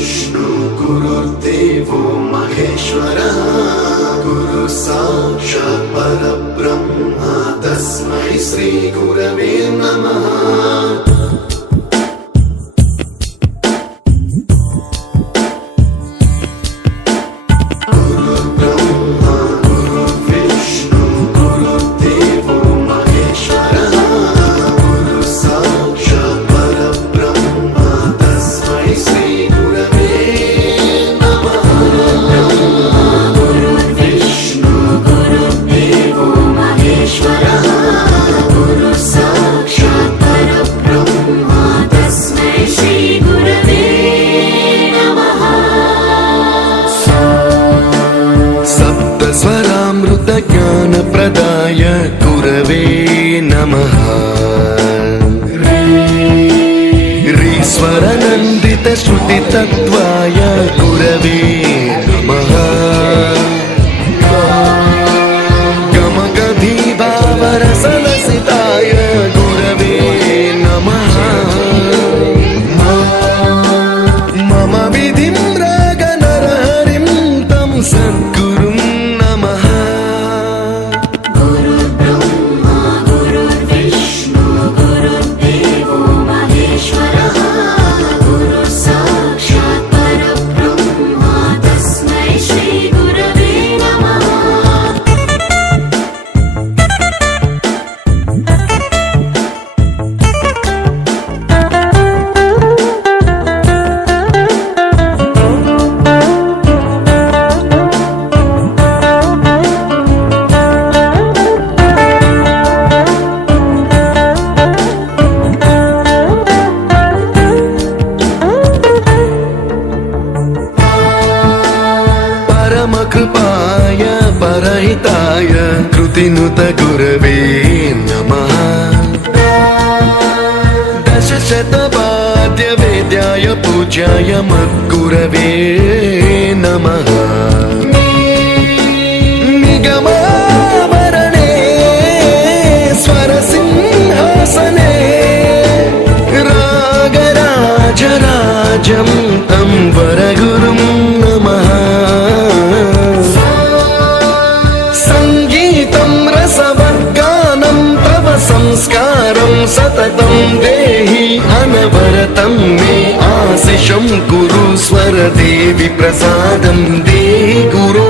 विष्णु गुरुर्देवो महेश्वरः गुरु साक्षात् परब्रह्म तस्मै श्री गुरवे नमः। ज्ञान प्रदाय गुरवे नमः। ईश्वर नंदित श्रुति तत्वाय गुरवे नमः। गम गधी भावरसलसिताय गुरवे नमः। मम विधिं राग नरहरिं तं सद्गुरुं नमः। कृपाय परहिताय कृतिनुत गुरवे नमः। दशशतवाद्य वेद्याय पूज्याय मद्गुरवे नमः। निगमावरणे स्वरसिंहासने रागराजराजं तं वरगुरुं नमः। संस्कारं सततं देहि अनवरतं मे आशिषं कुरु स्वरदेवि प्रसादं देहि गुरो।